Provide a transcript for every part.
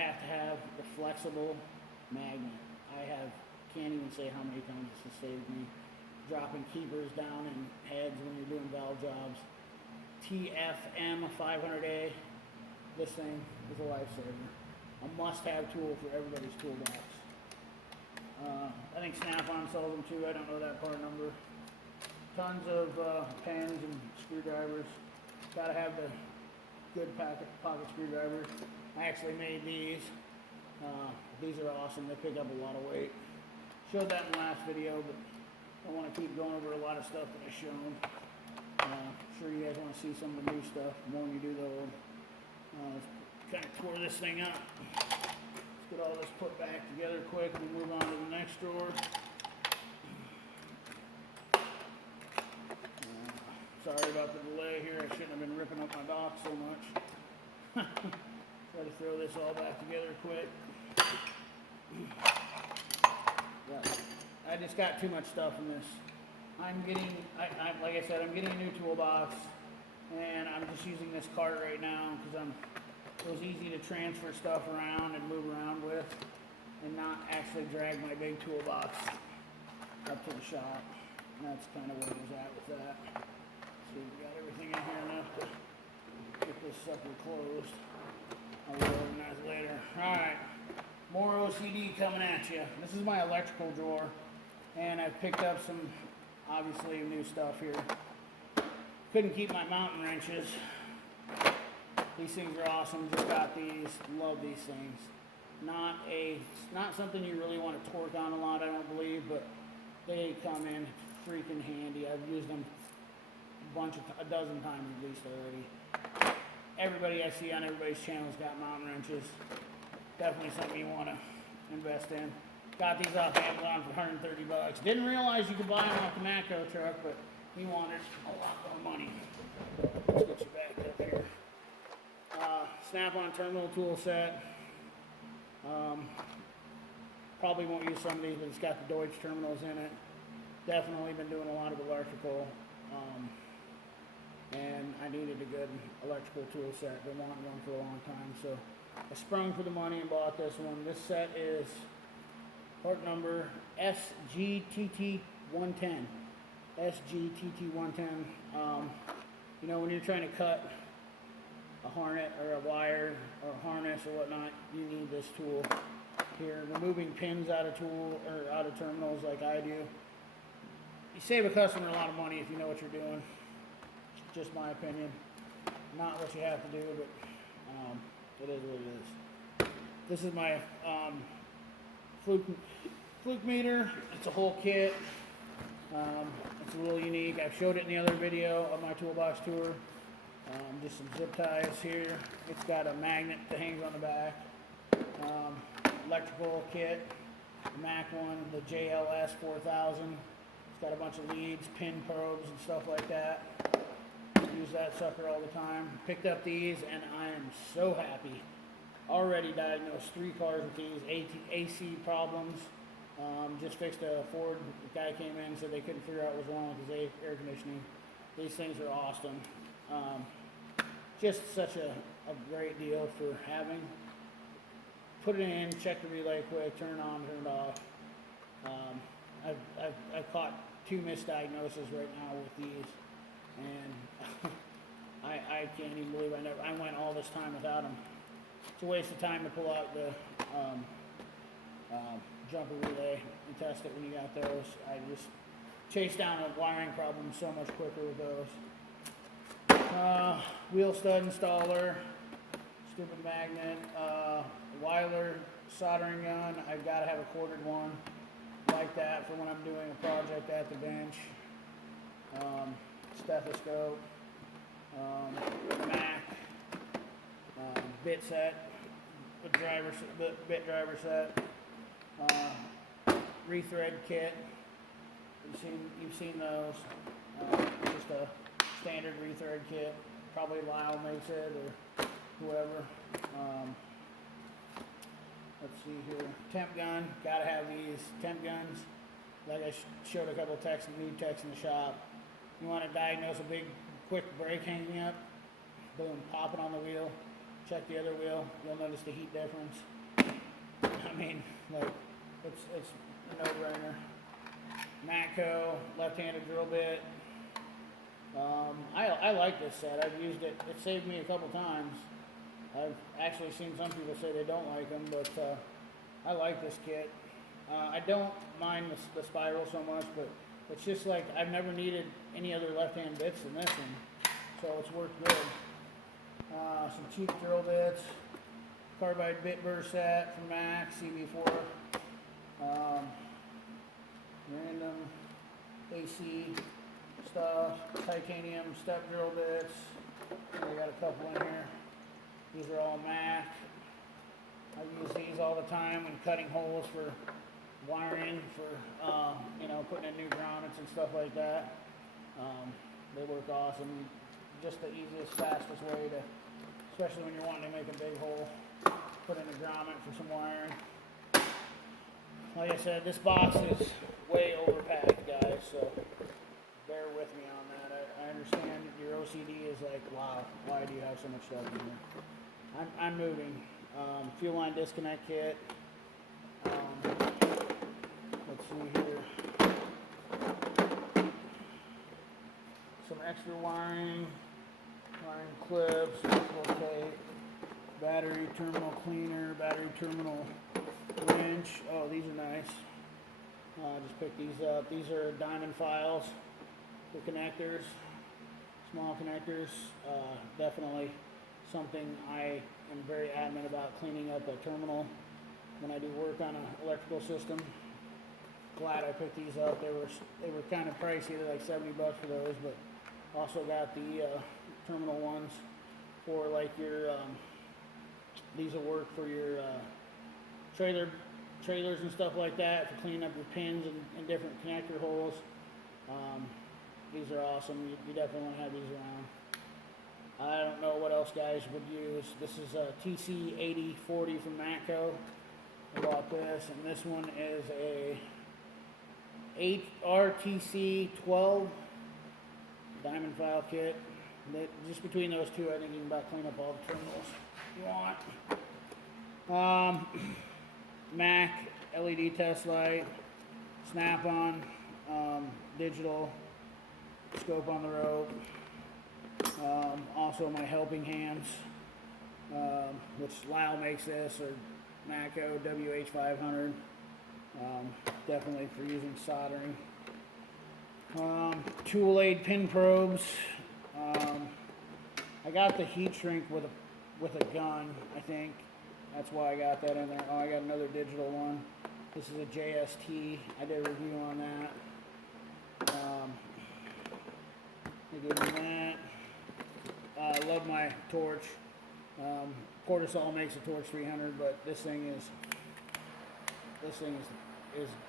have to have the flexible magnet. Can't even say how many times this has saved me dropping keepers down in heads when you're doing valve jobs. TFM 500A, this thing is a lifesaver. A must-have tool for everybody's toolbox. I think Snap-on sells them too, I don't know that part number. Tons of pens and screwdrivers. Gotta have the good pocket screwdriver. I actually made these. These are awesome, they pick up a lot of weight. Showed that in the last video, but I want to keep going over a lot of stuff that I've shown. I'm sure you guys want to see some of the new stuff more than you do the old. Let's kind of tore this thing up. Let's get all this put back together quick and move on to the next drawer. Sorry about the delay here. I shouldn't have been ripping up my box so much. Try to throw this all back together quick. I just got too much stuff in this. Like I said, I'm getting a new toolbox, and I'm just using this cart right now because it was easy to transfer stuff around and move around with, and not actually drag my big toolbox up to the shop. And that's kind of where I was at with that. So we got everything in here enough to get this sucker closed. I'll reorganize later. All right. More OCD coming at you. This is my electrical drawer, and I've picked up some, obviously, new stuff here. Couldn't keep my mountain wrenches. These things are awesome. Just got these. Love these things. Not something you really want to torque on a lot, I don't believe, but they come in freaking handy. I've used them a dozen times at least already. Everybody I see on everybody's channel's got mountain wrenches. Definitely something you want to invest in. Got these off Amazon for 130 bucks. Didn't realize you could buy them off the Matco truck, but he wanted a lot more money. Let's get you back up here. Snap-on terminal tool set. Probably won't use some of these, but it's got the Deutsch terminals in it. Definitely been doing a lot of electrical. And I needed a good electrical tool set. Been wanting one for a long time, so I sprung for the money and bought this one. This set is part number SGTT110. SGTT110. You know, when you're trying to cut a harness or a wire or a harness or whatnot, you need this tool here. Removing pins out of terminals like I do. You save a customer a lot of money if you know what you're doing. Just my opinion. Not what you have to do, but it is what it is. This is my fluke meter. It's a whole kit. It's a little unique. I've showed it in the other video of my toolbox tour. Just some zip ties here. It's got a magnet that hangs on the back. Electrical kit. The Mac one, the JLS 4000. It's got a bunch of leads, pin probes, and stuff like that. Use that sucker all the time. Picked up these, and I am so happy. Already diagnosed 3 cars with these AC problems. Just fixed a Ford. The guy came in and said they couldn't figure out what was wrong with his air conditioning. These things are awesome. Just such a great deal for having. Put it in, check the relay quick, turn it on, turn it off. I've caught 2 misdiagnoses right now with these, and I can't even believe I went all this time without them. It's a waste of time to pull out the jumper relay and test it when you got those. I just chase down a wiring problem so much quicker with those. Wheel stud installer, stupid magnet, Weiler soldering gun. I've got to have a corded one like that for when I'm doing a project at the bench. Stethoscope, Mac, bit set, bit driver set, rethread kit. You've seen those. Just a standard rethread kit. Probably Lyle makes it or whoever. Let's see here. Temp gun. Gotta have these temp guns. Like I showed a couple of new techs in the shop. You want to diagnose a big, quick brake hanging up. Boom, pop it on the wheel. check the other wheel. You'll notice the heat difference. I mean, like, it's a no-brainer. Matco, left-handed drill bit. I like this set. I've used it. It saved me a couple times. I've actually seen some people say they don't like them, but I like this kit. I don't mind the spiral so much, but it's just like I've never needed any other left-hand bits than this one, so it's worked good. Some cheap drill bits, carbide bit burr set from Max CB4, random AC stuff, titanium step drill bits. I got a couple in here. These are all Mac. I use these all the time when cutting holes for wiring, for putting in new grommets and stuff like that. They work awesome. Just the easiest, fastest way to, especially when you're wanting to make a big hole, put in a grommet for some wiring. Like I said, this box is way overpacked, guys, so bear with me on that. I understand that your OCD is like, wow, why do you have so much stuff in here? I'm moving. Fuel line disconnect kit. Let's see here. Some extra wiring clips, electrical tape, battery terminal cleaner, battery terminal wrench. Oh, these are nice. Just picked these up. These are diamond files for connectors, small connectors. Definitely something I am very adamant about, cleaning up a terminal when I do work on an electrical system. Glad I picked these up. They were kind of pricey. They're like $70 for those, but also got the terminal ones for like your these will work for your trailers and stuff like that, for cleaning up your pins and different connector holes. These are awesome. You definitely want to have these around. I don't know what else guys would use. This is a TC8040 from Matco. I bought this, and this one is a RTC 12 diamond file kit. Just between those two, I think you can about clean up all the terminals you want. Mac LED test light, snap-on, digital scope on the rope. Also my helping hands, which Lyle makes this, or Matco WH500, definitely for using soldering. Tool aid pin probes. I got the heat shrink with a gun, I think. That's why I got that in there. Oh, I got another digital one. This is a JST. I did a review on that. I gave me that. I love my torch. Portasol makes a Torch 300, but this thing is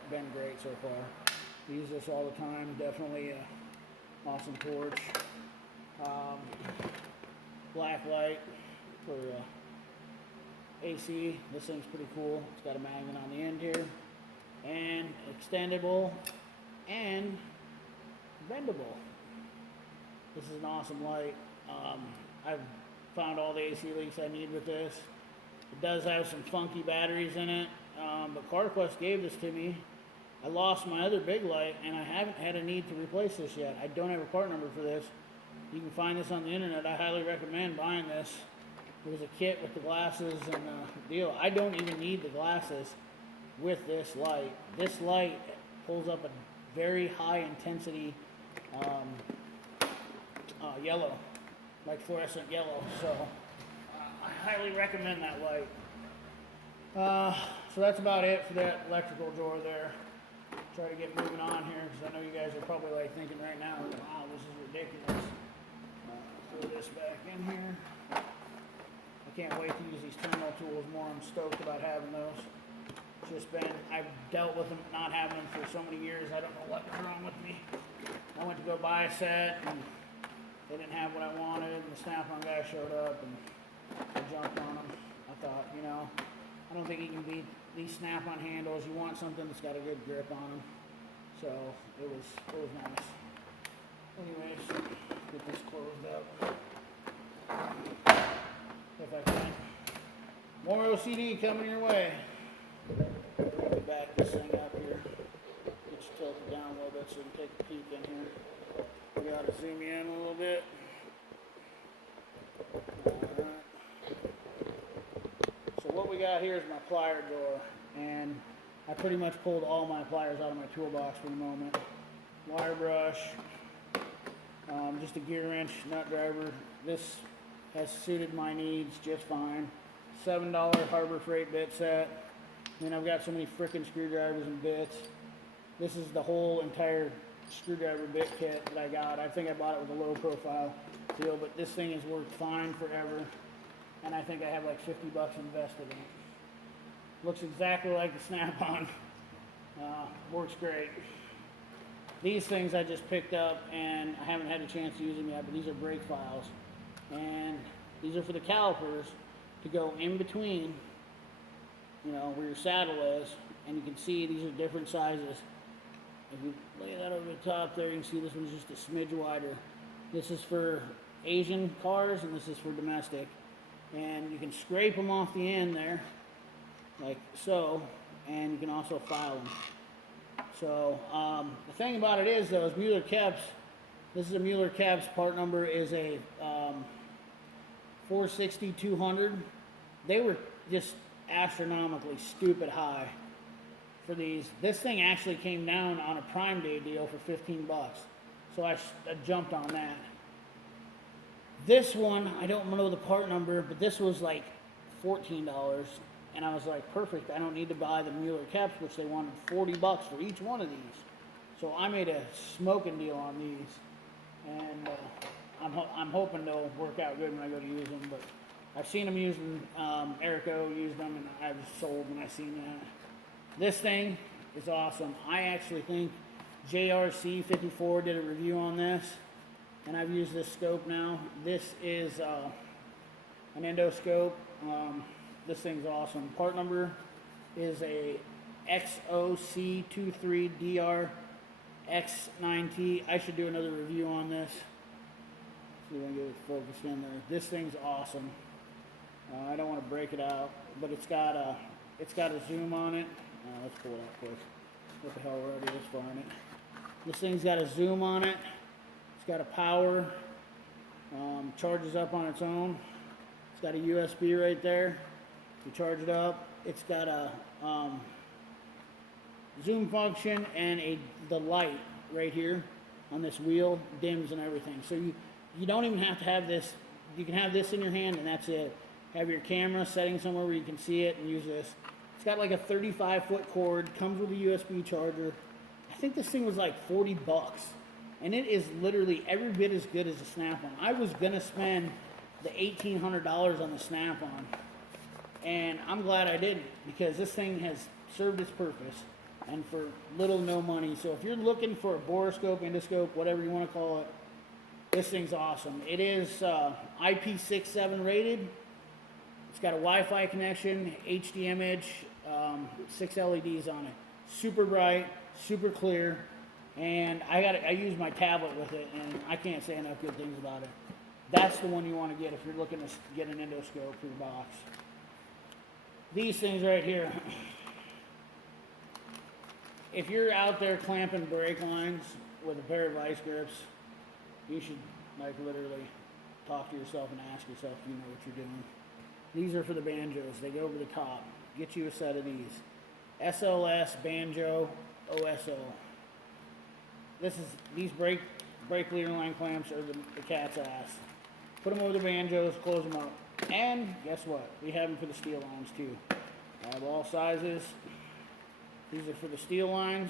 been great so far. Use this all the time. Definitely a awesome torch. Black light for AC. This thing's pretty cool. It's got a magnet on the end here, and extendable and bendable. This is an awesome light. I've found all the AC leaks I need with this. It does have some funky batteries in it, but CarQuest gave this to me. I lost my other big light, and I haven't had a need to replace this yet. I don't have a part number for this. You can find this on the internet. I highly recommend buying this. It was a kit with the glasses and deal. I don't even need the glasses with this light. This light pulls up a very high intensity yellow, like fluorescent yellow. So I highly recommend that light. So that's about it for that electrical drawer there. Try to get moving on here, because I know you guys are probably like thinking right now, wow, this is ridiculous. Throw this back in here. I can't wait to use these terminal tools more. I'm stoked about having those. It's just been, I've dealt with them, not having them for so many years. I don't know what was wrong with me. I went to go buy a set, and they didn't have what I wanted, and the snap-on guy showed up, and I jumped on them. I thought, I don't think you can beat these snap-on handles. You want something that's got a good grip on them. So it was nice. Anyways, get this closed up. if I can. More OCD coming your way. Let me back this thing up here. Get you tilted down a little bit so you can take a peek in here. We gotta zoom you in a little bit. Alright. So what we got here is my plier drawer, and I pretty much pulled all my pliers out of my toolbox for the moment. Wire brush, just a gear wrench, nut driver. This has suited my needs just fine. $7 Harbor Freight bit set. And I've got so many frickin' screwdrivers and bits. This is the whole entire screwdriver bit kit that I got. I think I bought it with a low profile deal, but this thing has worked fine forever. And I think I have like 50 bucks invested in it. Looks exactly like the Snap-on. Works great. These things I just picked up and I haven't had a chance to use them yet, but these are brake files. And these are for the calipers to go in between, you know, where your saddle is. And you can see these are different sizes. If you lay that over the top there, you can see this one's just a smidge wider. This is for Asian cars and this is for domestic. And you can scrape them off the end there, like so, and you can also file them. So the thing about it is though, is Mueller-Kepps, this is a Mueller-Kepps, part number is a 460-200. They were just astronomically stupid high for these. This thing actually came down on a Prime Day deal for 15 bucks. So I jumped on that. This one, I don't know the part number, but this was like $14. And I was like, perfect, I don't need to buy the Mueller-Kepps, which they wanted 40 bucks for each one of these. So I made a smoking deal on these. And I'm hoping they'll work out good when I go to use them. But I've seen them using, Erico used them, and I was sold when I seen that. This thing is awesome. I actually think JRC54 did a review on this. And I've used this scope now. This is an endoscope. This thing's awesome. Part number is a XOC23DR X9T. I should do another review on this. See if I can get it focused in there. This thing's awesome. I don't want to break it out, but it's got a zoom on it. Let's pull it out quick. What the hell, we're already this far in it. This thing's got a zoom on it. It's got a power, charges up on its own. It's got a USB right there. You charge it up. It's got a zoom function and the light right here on this wheel dims and everything. So you don't even have to have this. You can have this in your hand and that's it. Have your camera setting somewhere where you can see it and use this. It's got like a 35-foot cord. Comes with a USB charger. I think this thing was like 40 bucks. And it is literally every bit as good as a Snap-on. I was going to spend the $1,800 on the Snap-on. And I'm glad I didn't, because this thing has served its purpose. And for little no money. So if you're looking for a borescope, endoscope, whatever you want to call it, this thing's awesome. It is IP67 rated. It's got a Wi-Fi connection, HD image, 6 LEDs on it. Super bright, super clear. And I use my tablet with it, and I can't say enough good things about it. That's the one you want to get if you're looking to get an endoscope for your box. These things right here. If you're out there clamping brake lines with a pair of vice grips, you should like literally talk to yourself and ask yourself if you know what you're doing. These are for the banjos. They go over the top. Get you a set of these. SLS Banjo OSO. These brake leader line clamps are the cat's ass. Put them over the banjos, close them up. And guess what? We have them for the steel lines too. I have all sizes. These are for the steel lines.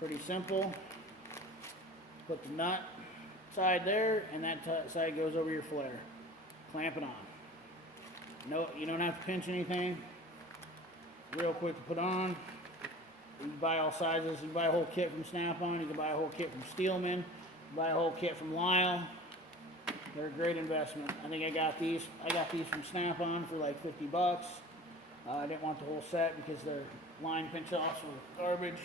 Pretty simple. Put the nut side there, and that side goes over your flare. Clamp it on. No, you don't have to pinch anything. Real quick to put on. You can buy all sizes. You can buy a whole kit from Snap-on. You can buy a whole kit from Steelman. You can buy a whole kit from Lyle. They're a great investment. I think I got these from Snap-on for like 50 bucks. I didn't want the whole set because their line pinch-offs were garbage.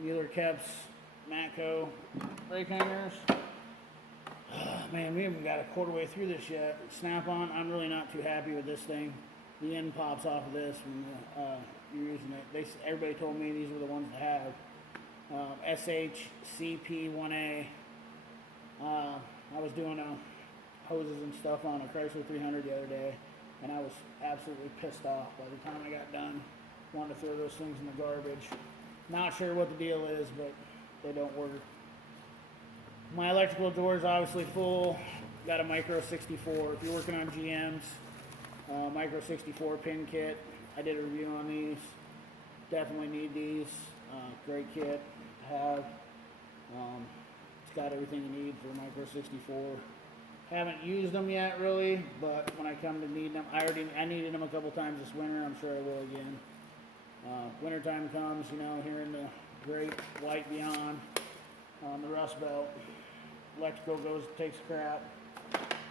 Mueller-Kepps, Matco brake hangers. Man, we haven't got a quarter way through this yet. Snap-on, I'm really not too happy with this thing. The end pops off of this when you're using it. Everybody told me these were the ones to have. SHCP1A. I was doing hoses and stuff on a Chrysler 300 the other day, and I was absolutely pissed off. By the time I got done, wanted to throw those things in the garbage. Not sure what the deal is, but they don't work. My electrical door is obviously full. Got a Micro 64. If you're working on GMs, Micro 64 pin kit. I did a review on these. Definitely need these. Great kit to have. It's got everything you need for a Micro 64. Haven't used them yet really, but when I come to need them, I needed them a couple times this winter. I'm sure I will again. Wintertime comes, you know, here in the great white beyond on the Rust Belt. Electrical takes a crap.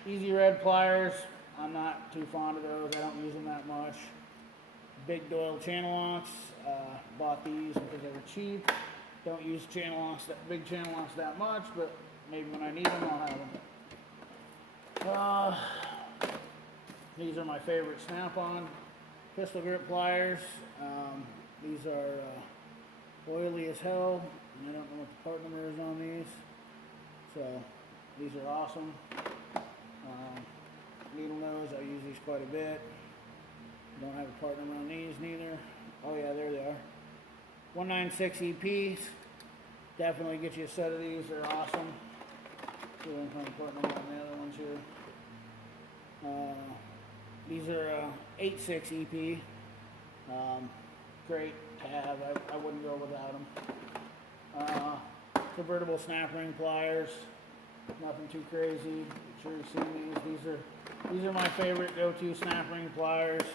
Easy red pliers. I'm not too fond of those. I don't use them that much. Big Doyle channel locks. Bought these because they were cheap. Don't use big channel locks that much, but maybe when I need them, I'll have them. These are my favorite Snap-on pistol grip pliers. These are oily as hell. I don't know what the part number is on these. So these are awesome. Needle nose, I use these quite a bit. Don't have a part number on these neither. Oh yeah, there they are. 196 EPs. Definitely get you a set of these. They're awesome. See if I can find a part number on the other ones here. These are 86 EP. Great to have. I wouldn't go without them. Convertible snap ring pliers. Nothing too crazy. I'm sure you've seen these. These are my favorite go-to snap ring pliers.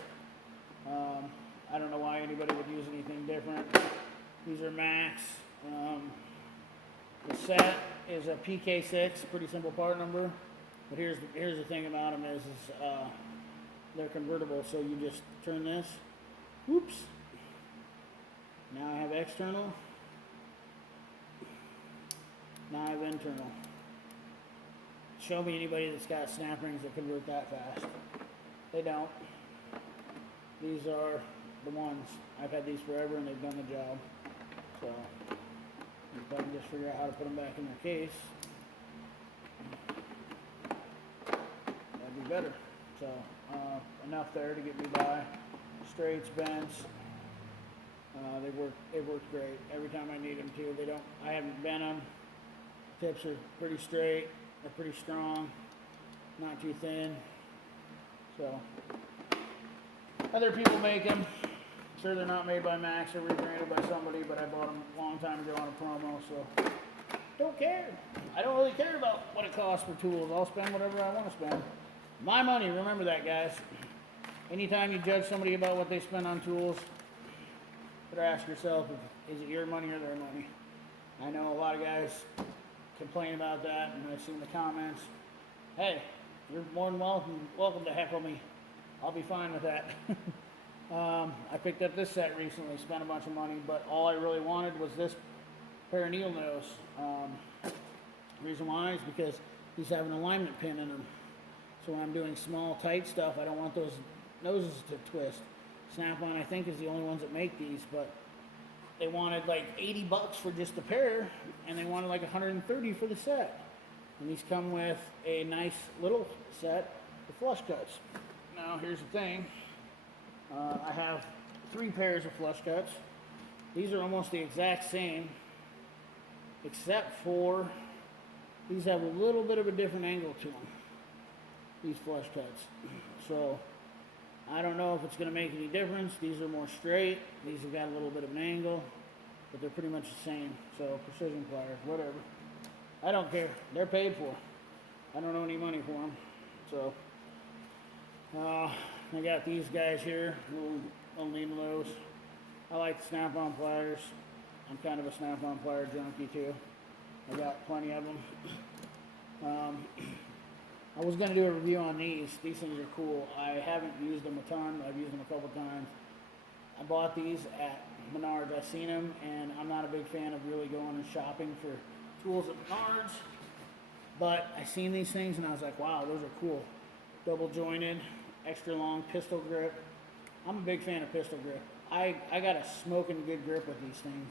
I don't know why anybody would use anything different. These are Max. The set is a PK6, pretty simple part number. But here's the thing about them is they're convertible, so you just turn this. Whoops. Now I have external. Now I have internal. Show me anybody that's got snap rings that convert that fast. They don't. These are the ones. I've had these forever and they've done the job. So, if I can just figure out how to put them back in their case, that'd be better. So, enough there to get me by. Straights, bends. They work great every time I need them to. I haven't bent them. Tips are pretty straight. They're pretty strong. Not too thin. So, other people make them. Sure, they're not made by Max or rebranded by somebody, but I bought them a long time ago on a promo, so don't care. I don't really care about what it costs for tools. I'll spend whatever I want to spend. My money, remember that, guys. Anytime you judge somebody about what they spend on tools, better ask yourself, is it your money or their money? I know a lot of guys complain about that, and I've seen the comments. Hey, you're more than welcome to heckle me. I'll be fine with that. I picked up this set recently, spent a bunch of money, but all I really wanted was this pair of needle nose. Reason why is because these have an alignment pin in them. So when I'm doing small, tight stuff, I don't want those noses to twist. Snap-on, I think, is the only ones that make these, but they wanted like $80 for just the pair, and they wanted like $130 for the set. And these come with a nice little set of flush cuts. Now, here's the thing. I have 3 pairs of flush cuts. These are almost the exact same, except for these have a little bit of a different angle to them, these flush cuts. So, I don't know if it's going to make any difference. These are more straight. These have got a little bit of an angle, but they're pretty much the same. So, precision pliers, whatever. I don't care. They're paid for. I don't owe any money for them. So, I got these guys here, little needle nose. I like the Snap-on pliers. I'm kind of a Snap-on plier junkie too. I got plenty of them. I was going to do a review on these. These things are cool. I haven't used them a ton. I've used them a couple times. I bought these at Menards. I've seen them, and I'm not a big fan of really going and shopping for tools at Menards. But I seen these things and I was like, wow, those are cool. Double jointed, extra long pistol grip. I'm a big fan of pistol grip. I got a smoking good grip with these things.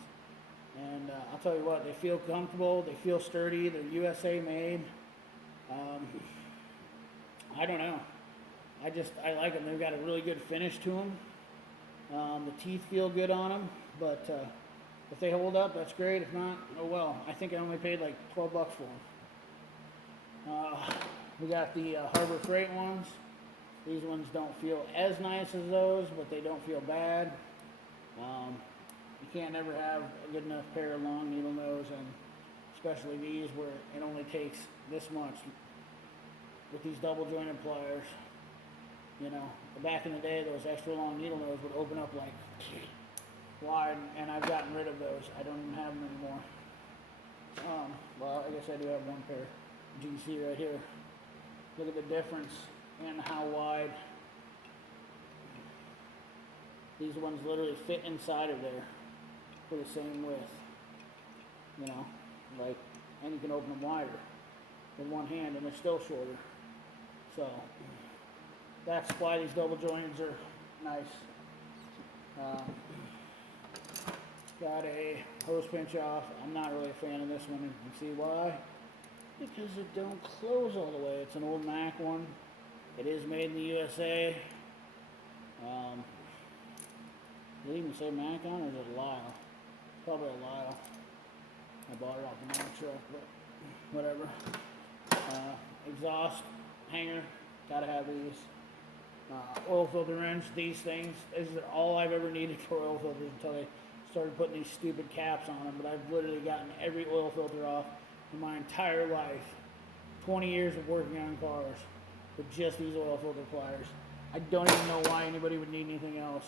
And I'll tell you what, they feel comfortable, they feel sturdy, they're USA made. I don't know. I like them. They've got a really good finish to them. The teeth feel good on them, but if they hold up, that's great. If not, oh well. I think I only paid like $12 for them. We got the Harbor Freight ones. These ones don't feel as nice as those, but they don't feel bad. You can't never have a good enough pair of long needle nose, and especially these where it only takes this much. With these double jointed pliers, you know, back in the day, those extra long needle nose would open up like wide, and I've gotten rid of those. I don't even have them anymore. Well, I guess I do have one pair. You can see right here. Look at the difference in how wide these ones literally fit inside of there for the same width. You know, like, and you can open them wider with one hand, and they're still shorter. So that's why these double joints are nice. Got a hose pinch off. I'm not really a fan of this one. You can see why. Because it don't close all the way. It's an old Mac one. It is made in the USA. Did it even say Mac on it, or is it Lyle? Probably a Lyle. I bought it off the Mac truck, but whatever. Exhaust hanger, gotta have these. Oil filter wrench, these things. This is all I've ever needed for oil filters until they started putting these stupid caps on them. But I've literally gotten every oil filter off in my entire life. 20 years of working on cars with just these oil filter pliers. I don't even know why anybody would need anything else.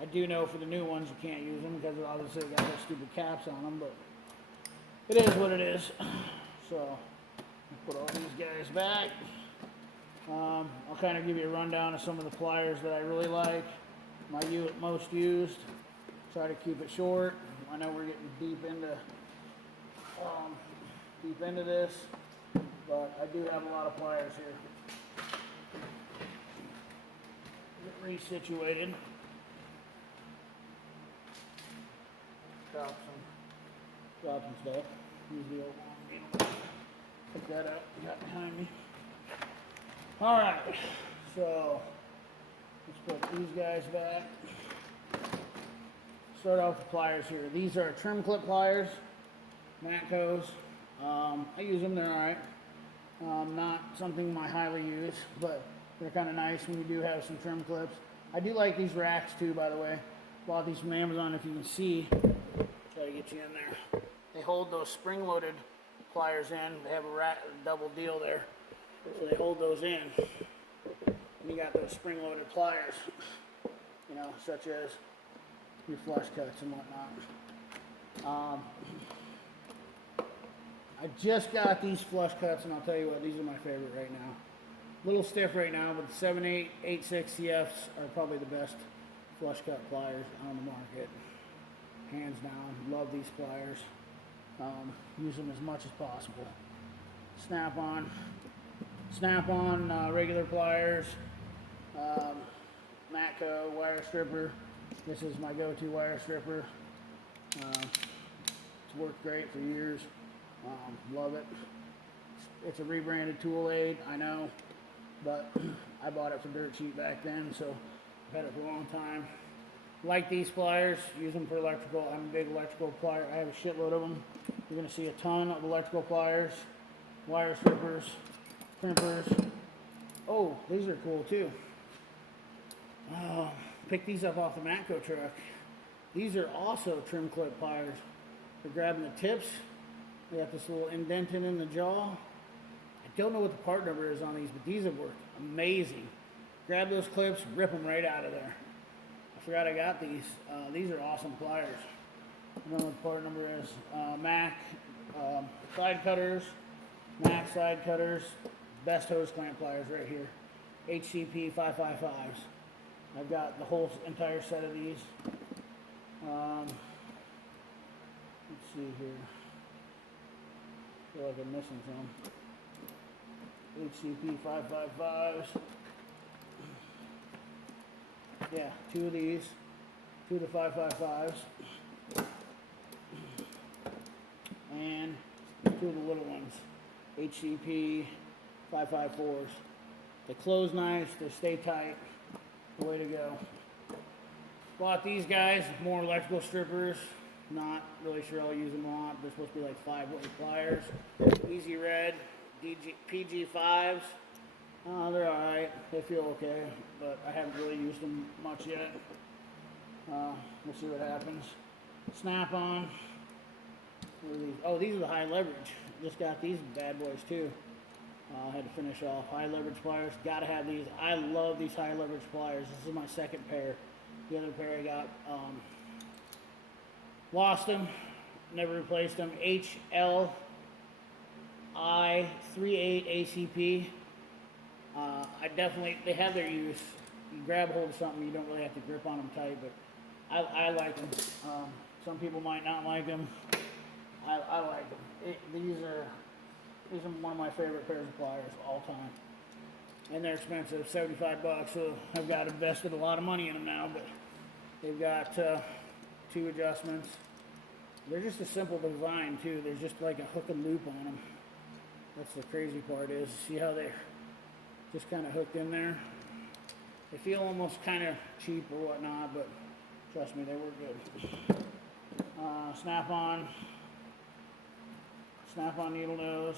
I do know for the new ones you can't use them because obviously they got those stupid caps on them, but it is what it is. So I'll put all these guys back. I'll kind of give you a rundown of some of the pliers that I really like, my most used. Try to keep it short. I know we're getting deep into this, but I do have a lot of pliers here. Get resituated. Drop some stuff. Use the old one. Pick that up. Got behind me. All right, so let's put these guys back. Start off with pliers here. These are trim clip pliers, Matco's. I use them, they're all right. Not something I highly use, but they're kind of nice when you do have some trim clips. I do like these racks too, by the way. Bought these from Amazon, if you can see. Try to get you in there. They hold those spring-loaded pliers in. They have a rack, double deal there. So they hold those in. And you got those spring-loaded pliers, you know, such as your flush cuts and whatnot. I just got these flush cuts, and I'll tell you what, these are my favorite right now. A little stiff right now, but the 7.8, 8.6 CFs are probably the best flush cut pliers on the market. Hands down, love these pliers. Use them as much as possible. Snap-on regular pliers. Matco wire stripper. This is my go-to wire stripper. It's worked great for years. Love it. It's a rebranded tool aid, I know, but I bought it for dirt cheap back then, so I've had it for a long time. Like these pliers, use them for electrical. I'm a big electrical plier. I have a shitload of them. You're going to see a ton of electrical pliers, wire strippers, crimpers. Oh, these are cool too. Pick these up off the Matco truck. These are also trim clip pliers. For grabbing the tips. They got this little indenting in the jaw. I don't know what the part number is on these, but these have worked amazing. Grab those clips, rip them right out of there. I forgot I got these. These are awesome pliers. I don't know what the part number is. Mac side cutters, Mac side cutters, best hose clamp pliers right here. HCP 555s. I've got the whole entire set of these. Let's see here. I feel like I'm missing some. HCP 555s. Yeah, 2 of these, 2 of the 555s, and 2 of the little ones, HCP 554s. They close nice, they stay tight, the way to go. Bought these guys, more electrical strippers, not really sure I'll use them a lot. They're supposed to be like 5-foot pliers, Easy Red, PG5s. They're alright, they feel okay, but I haven't really used them much yet. We'll see what happens. Snap-on. What are these? Oh, these are the high leverage. Just got these bad boys too. I had to finish off. High leverage pliers, gotta have these. I love these high leverage pliers. This is my second pair. The other pair I got, lost them, never replaced them. HLI 38 ACP. They have their use. You grab hold of something, you don't really have to grip on them tight, but I like them. Some people might not like them. I like them. These are one of my favorite pairs of pliers of all time. And they're expensive, $75, so I've got invested a lot of money in them now, but they've got 2 adjustments. They're just a simple design too. There's just like a hook and loop on them. That's the crazy part is, see how they're just kind of hooked in there? They feel almost kind of cheap or whatnot, but trust me, they work good. Snap-on needle nose,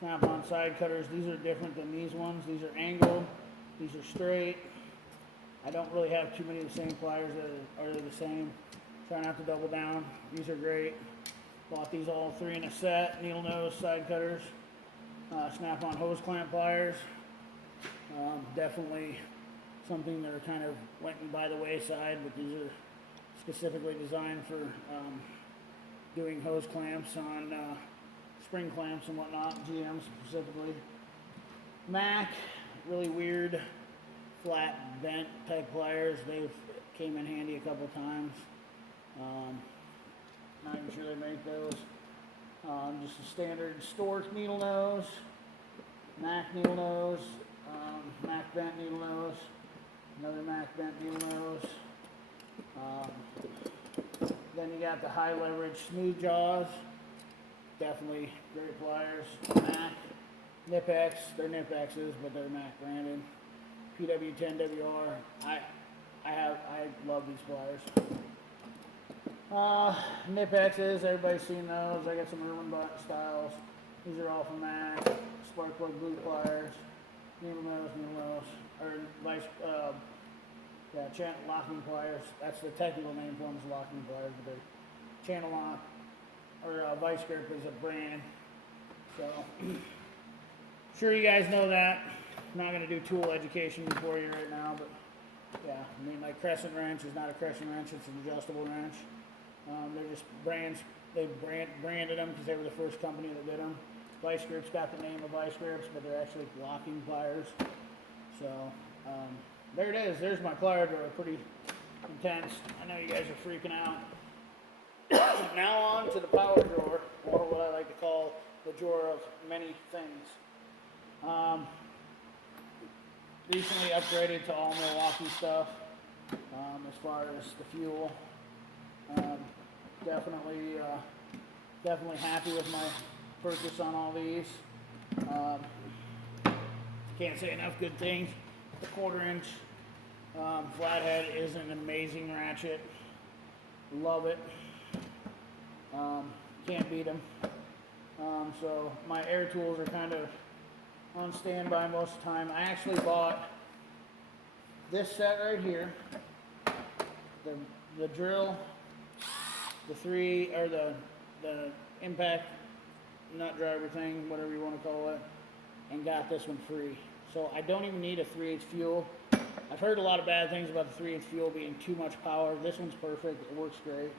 snap-on side cutters. These are different than these ones. These are angled, these are straight. I don't really have too many of the same pliers that are the same. Try not to double down. These are great. Bought these all 3 in a set. Needle nose, side cutters, snap-on hose clamp pliers. Definitely something that are kind of went by the wayside, but these are specifically designed for doing hose clamps on spring clamps and whatnot, GMs specifically. Mac, really weird, flat, bent type pliers. They've came in handy a couple times. Not even sure they make those. Just a standard Stork needle nose, Mac needle nose, Mac bent needle nose, another Mac bent needle nose. Then you got the high leverage smooth jaws. Definitely great pliers. Mac, Nipex, they're Nipexes, but they're Mac branded. PW10WR. I love these pliers. Nipexes, everybody's seen those. I got some Irwin butt styles. These are all from Mac. Spark plug glue pliers. Needle nose, or vice, channel locking pliers. That's the technical name for them, is locking pliers, but they're channel lock, or vice grip is a brand. So, sure you guys know that. I'm not going to do tool education for you right now, but yeah, I mean, like crescent wrench is not a crescent wrench, it's an adjustable wrench. They're just brands, they branded them because they were the first company that did them. Vice grips got the name of vice grips, but they're actually locking pliers. So, there it is. There's my plier drawer. Pretty intense. I know you guys are freaking out. Now on to the power drawer, or what I like to call the drawer of many things. Recently upgraded to all Milwaukee stuff as far as the fuel. Definitely happy with my purchase on all these. Can't say enough good things. The 1/4 inch flathead is an amazing ratchet. Love it. Can't beat them. So my air tools are kind of on standby most of the time. I actually bought this set right here, the drill, the impact nut driver thing, whatever you want to call it, and got this one free. So I don't even need a 3/8 fuel. I've heard a lot of bad things about the 3/8 fuel being too much power. This one's perfect. It works great.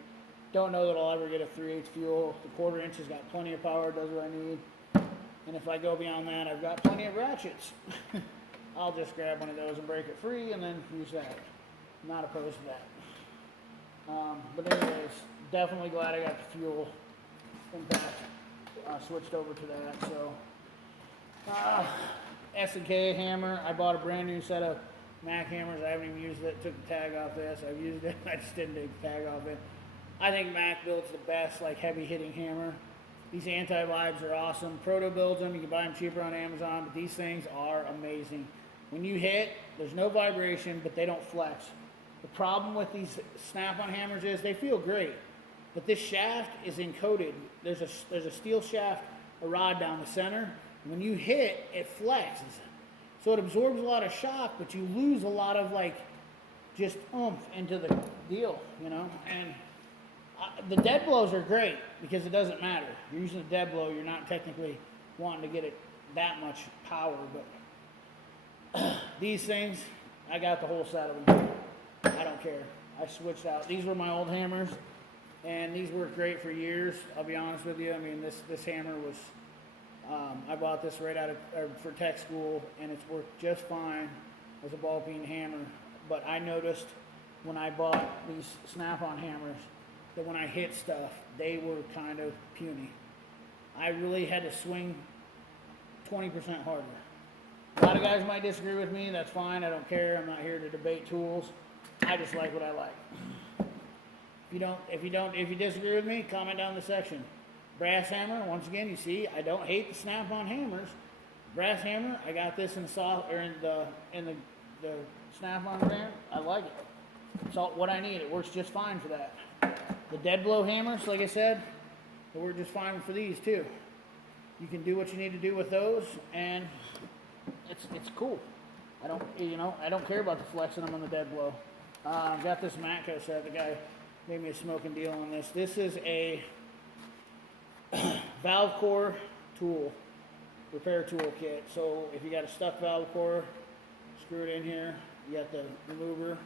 Don't know that I'll ever get a 3/8 fuel. The 1/4 inch has got plenty of power, does what I need. And if I go beyond that, I've got plenty of ratchets. I'll just grab one of those and break it free and then use that. Not opposed to that. But anyways, definitely glad I got the fuel impact switched over to that. So S&K hammer. I bought a brand new set of Mac hammers. I haven't even used it. Took the tag off this. I've used it. I just didn't take the tag off it. I think Mac builds the best, like, heavy hitting hammer. These anti-vibes are awesome. Proto builds them. You can buy them cheaper on Amazon, but these things are amazing. When you hit, there's no vibration, but they don't flex. The problem with these snap-on hammers is they feel great, but this shaft is encoded. There's a steel shaft, a rod down the center. When you hit, it flexes. So it absorbs a lot of shock, but you lose a lot of, like, just oomph into the deal, you know? And the dead blows are great because it doesn't matter. You're using a dead blow, you're not technically wanting to get it that much power, but these things, I got the whole set of them. I don't care. I switched out. These were my old hammers, and these worked great for years. I'll be honest with you. I mean, this hammer was, I bought this right out of, for tech school, and it's worked just fine as a ball peen hammer. But I noticed when I bought these snap-on hammers that when I hit stuff, they were kind of puny. I really had to swing 20% harder. A lot of guys might disagree with me. That's fine. I don't care. I'm not here to debate tools. I just like what I like. If you disagree with me, comment down in the section. Brass hammer. Once again, you see, I don't hate the snap-on hammers. Brass hammer. I got this in the soft or in the snap-on brand. I like it. It's all what I need. It works just fine for that. The dead blow hammers, like I said, they work just fine for these too. You can do what you need to do with those, and it's cool. I don't care about the flexing them on the dead blow. I've got this Matco set. The guy made me a smoking deal on this. This is a valve core tool, repair tool kit. So if you got a stuck valve core, screw it in here. You got the remover.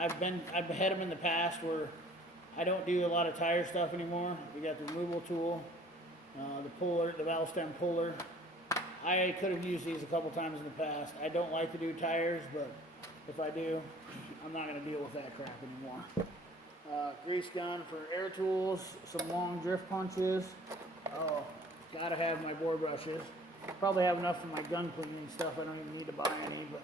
I've had them in the past where I don't do a lot of tire stuff anymore. We got the removal tool, the puller, the valve stem puller. I could have used these a couple times in the past. I don't like to do tires, but if I do, I'm not going to deal with that crap anymore. Grease gun for air tools, some long drift punches. Oh, gotta have my bore brushes. Probably have enough for my gun cleaning stuff. I don't even need to buy any, but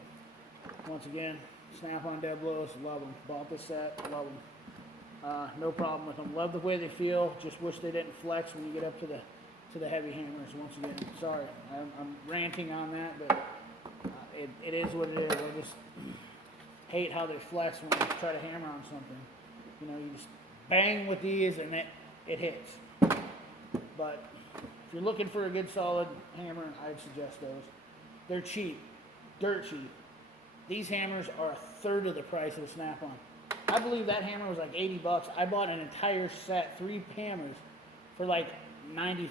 once again, snap-on dead blows, love them. Bought this set, love them. No problem with them. Love the way they feel. Just wish they didn't flex when you get up to the heavy hammers. Once again, sorry, I'm ranting on that, but it is what it is. I just hate how they flex when you try to hammer on something. You know, you just bang with these and it hits. But if you're looking for a good solid hammer, I'd suggest those. They're cheap, dirt cheap. These hammers are a third of the price of a snap-on. I believe that hammer was like $80. I bought an entire set, 3 hammers, for like $95.